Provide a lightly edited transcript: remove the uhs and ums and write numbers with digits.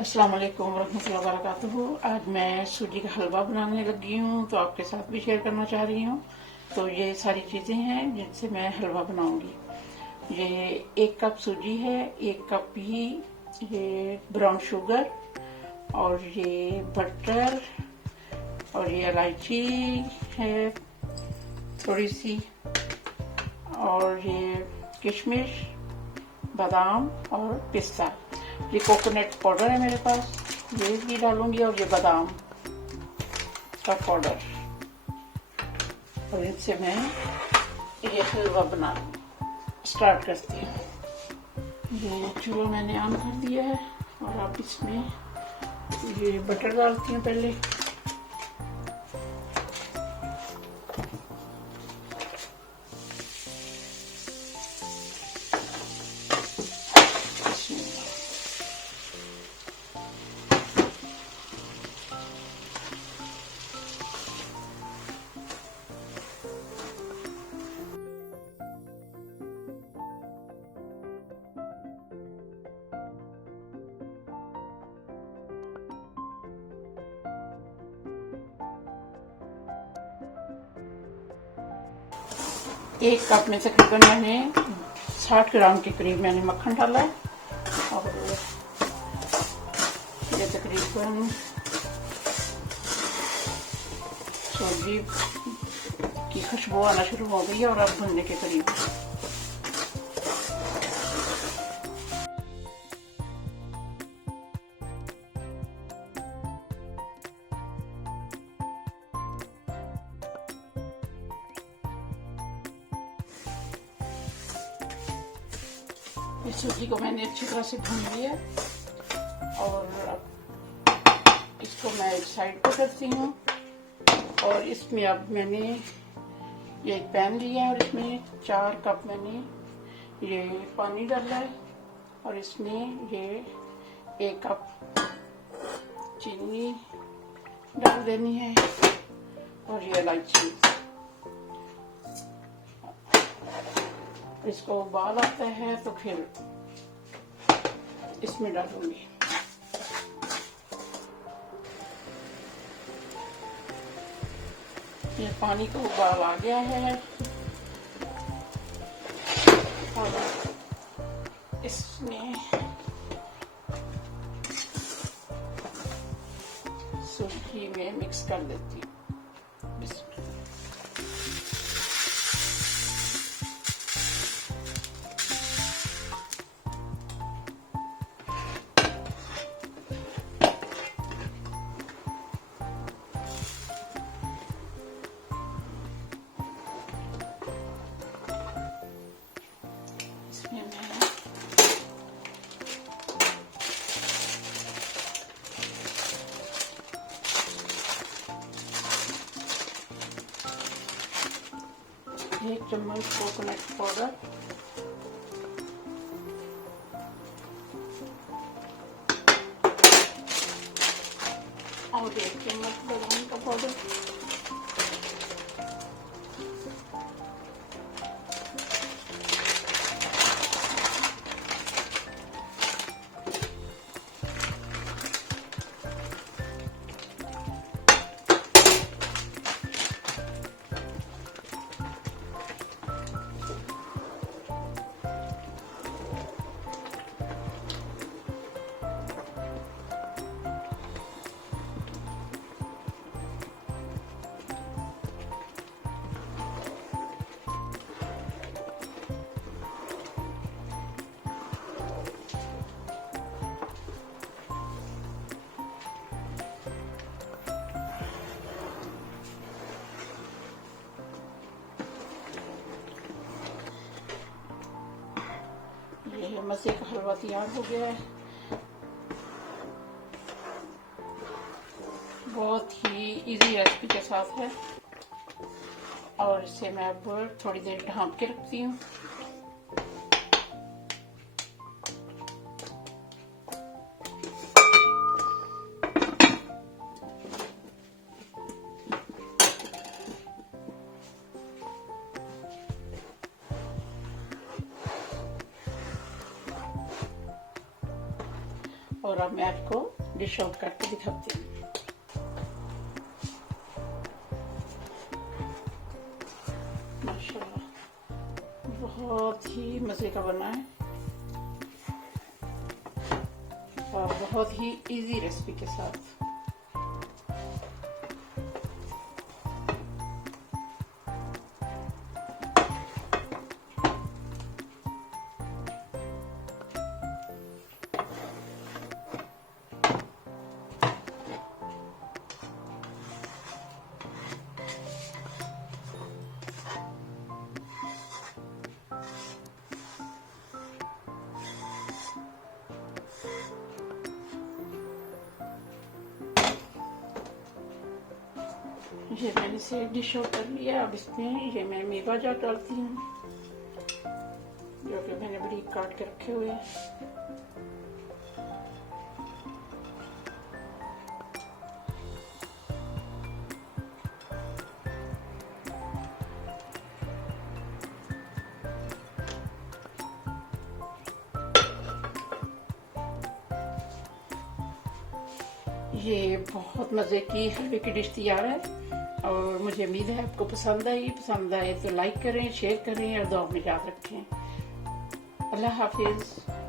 अस्सलाम वालेकुम रहमतुल्लाहि व बरकातुहू। आज मैं सूजी का हलवा बनाने लगी हूँ, तो आपके साथ भी शेयर करना चाह रही हूँ। तो ये सारी चीज़ें हैं जिनसे मैं हलवा बनाऊंगी। ये 1 कप सूजी है, 1 कप ही ये ब्राउन शुगर, और ये बटर, और ये इलायची है थोड़ी सी, और ये किशमिश, बादाम और पिस्ता। ये कोकोनट पाउडर है मेरे पास, ये भी डालूंगी, और ये बादाम का पाउडर। और इनसे मैं ये हलवा बना स्टार्ट करती हूँ। ये चूल्हा मैंने ऑन कर दिया है, और अब इसमें ये बटर डालती हूँ पहले। एक कप में तकरीबन मैंने 60 ग्राम के करीब मैंने मक्खन डाला है, और ये तकरीबन सूजी की खुशबू आना शुरू हो गई है, और अब भुनने के करीब। इस सूजी को मैंने अच्छी तरह से भून लिया, और इसको मैं एक साइड पर करती हूँ। और इसमें अब मैंने ये एक पैन लिया है, और इसमें 4 कप मैंने ये पानी डाला है, और इसमें ये 1 कप चीनी डाल देनी है, और ये इलायची। इसको उबाल आता है तो फिर इसमें डालूंगी। ये पानी को उबाल आ गया है, और इसमें सूजी में मिक्स कर देती हूँ। एक चम्मच कोकोनट पाउडर, और 1 चम्मच बादाम का पाउडर, ये मजे का हलवा तैयार हो गया है। बहुत ही इजी रेसिपी के साथ है, और इसे मैं अब थोड़ी देर ढाँप के रखती हूँ। और अब मैं आपको डिश आउट करके दिखाती हूँ। माशाल्लाह बहुत ही मज़े का बना है और बहुत ही इजी रेसिपी के साथ। ये मैंने इसे डिश आउट कर लिया। अब इसमें ये मैं मेवा जार डालती हूँ जो कि मैंने बरीक काट के रखे हुए हैं। ये बहुत मज़े की हलवे की डिश तैयार है और मुझे उम्मीद है आपको पसंद आई। पसंद आए तो लाइक करें, शेयर करें और दुआ में याद रखें। अल्लाह हाफिज़।